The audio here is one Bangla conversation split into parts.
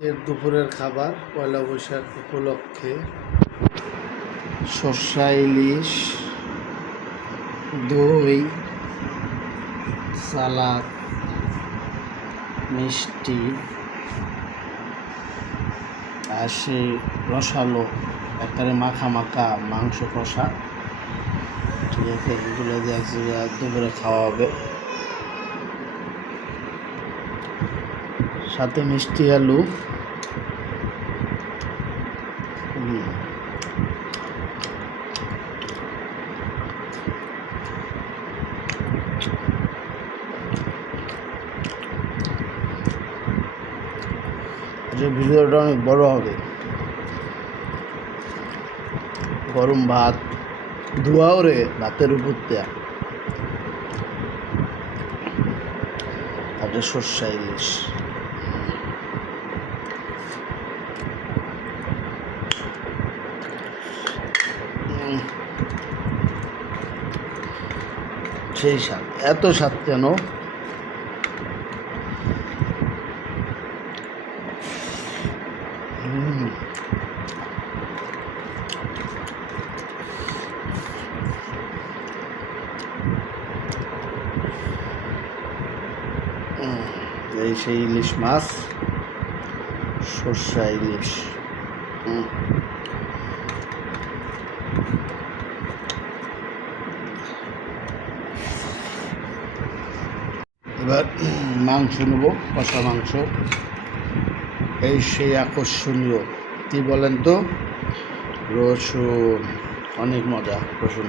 এর দুপুরের খাবার পয়লা বৈশাখ উপলক্ষে সর্ষা ইলিশ, দই, সালাদ, মিষ্টি আর সেই রসালো একেবারে মাখা মাখা মাংস কষা। ঠিক আছে, এগুলো দিয়ে দুপুরে খাওয়া হবে। সাথে মিষ্টি আলু, ভিডিওটা অনেক বড় হবে। গরম ভাত ধোয়াও রে ভাতের উপর দেয়া, তারপরে সর্ষা ইলিশ। সেই স্বাদ, এত স্বাদ কেন? এই সেই ইলিশ মাছ, সর্ষা ইলিশ। এবার মাংস নেব, কষা মাংস। এই সেই আকর্ষণীয়, কি বলেন তো, রসুন। অনেক মজা রসুন।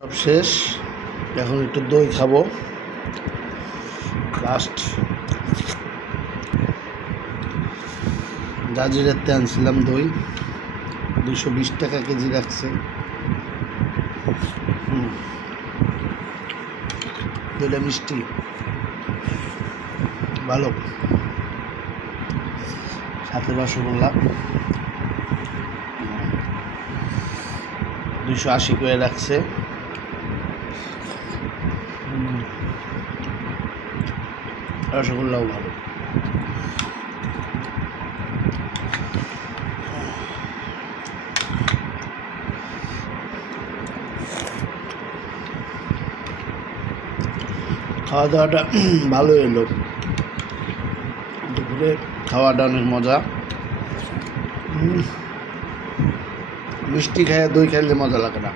সব শেষ, এখন একটু দই খাবো লাস্ট। জাজিরাতে আনছিলাম দই, 220 টাকা কেজি রাখছে। দইটা মিষ্টি, ভালো। সাথে রসগোল্লা 280 করে রাখছে। রসগোল্লাও ভালো। খাওয়া দাওয়াটা ভালো এলো, দুপুরে খাওয়াটা অনেক মজা। মিষ্টি খাইয়ে দই খাইলে মজা লাগে না।